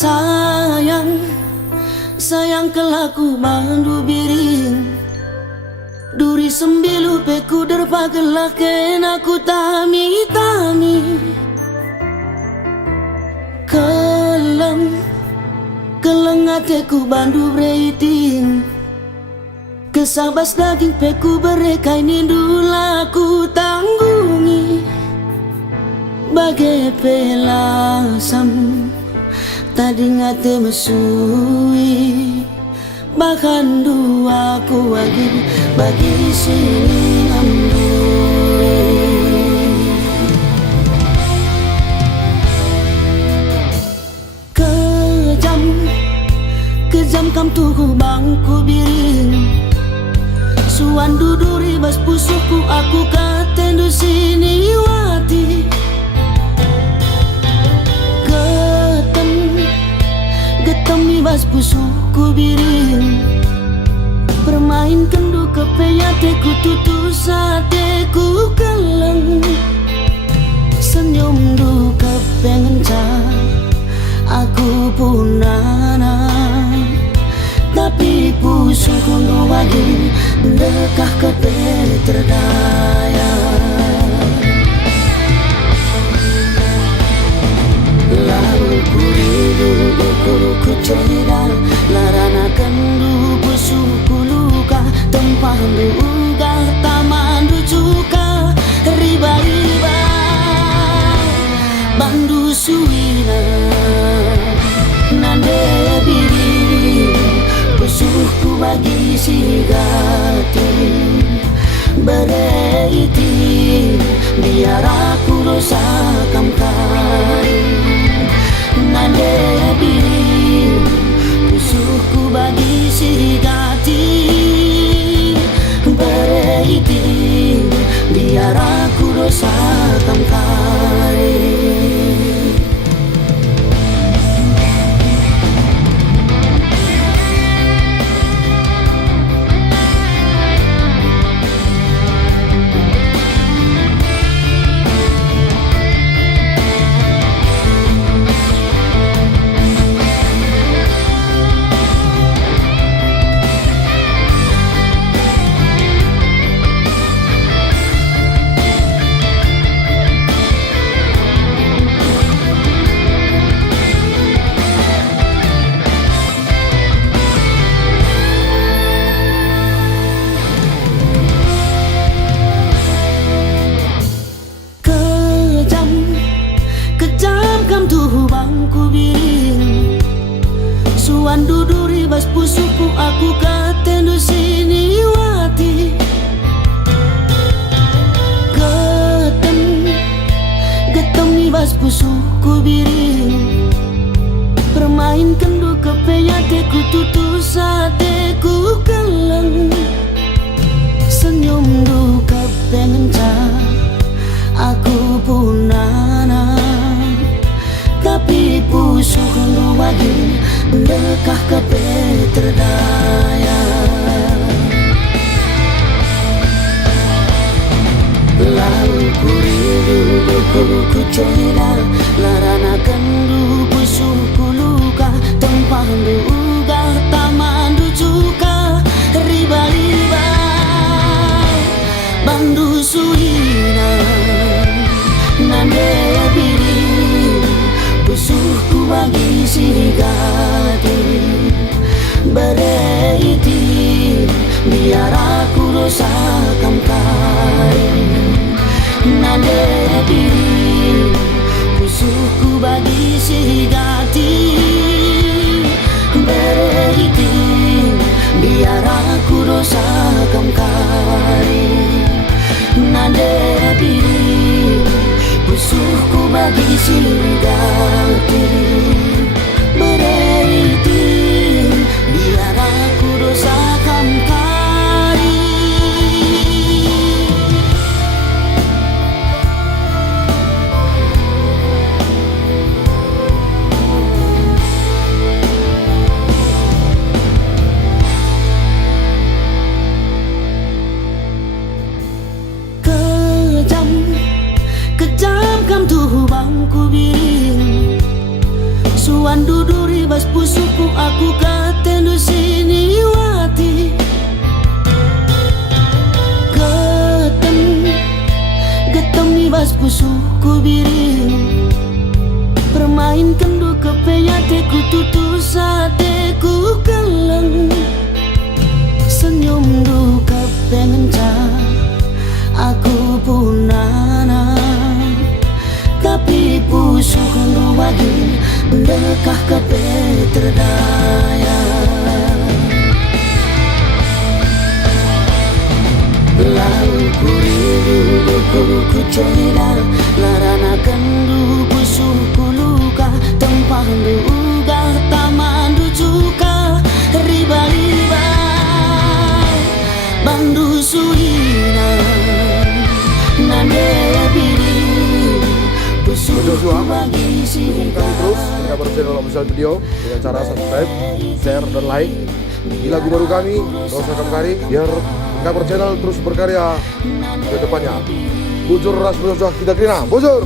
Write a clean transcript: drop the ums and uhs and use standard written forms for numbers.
Sayang, sayang kelaku bandu biring Duri sembilu peku derpagelah aku tami-tami Keleng ateku bandu breiting Kesabas daging peku berekai nindulaku tanggungi Bagai pelasam tadi ngate mesui bahkan dua ku bagi sini ngambui kejam kam tuku bangku biring suan duduri bas pusuku aku katendu sini wati Getemi bas pusuku biring bermain kendu kepeyateku tutu sateku keleng senyum du kepengenca aku punana tapi pusuku nu wagi dekah kepe terdaya lalu ku cerita larana kendu pusuku luka tempah duga taman ducuka riba-riba bandu suina nande biri pusuku bagi sigati bereiti biar aku dosa kamkai nande biri pusuku bagi sigati bereiti biar aku dosa kamkai Suan duduri bas pusuku aku katendu sini wati Getemi bas pusuku biring bermain kendu kepeyateku tutu sateku keleng senyum du kepengenca aku punana tapi pusuku nu wagi dekah kepe terdaya lalu ku cerita larana kendu pusuku luka tempah duga taman ducuka riba-riba bandu suina nande biri pusuku bagi sigati bereiti biar aku dosa kamkai nande biri pusuku bagi sigati bereiti biar aku dosa kamkai nande biri pusuku bagi sigati bereiti biar aku dosa kamkai kejam kam tuh bangku biring bas pusuku aku katendu sini wati. Getem ni bas pusuku biring, bermain kendu kepeyateku tutu sateku keleng. Senyum duka pengenca aku punana, tapi pusuk kendu bagi dekah kepe terdaya. Lalu ku rindu ku coida larana kendu pusukku luka, tempah duga taman ducuka riba-riba bandu suina nande biri pusukku bagi sirika. Terus kabar channel official video dengan cara subscribe, share, dan like. Di lagu baru kami, Rosa Kamkari, biar kabar channel terus berkarya ke depannya. Bujur ras sudah kita kena, bujur.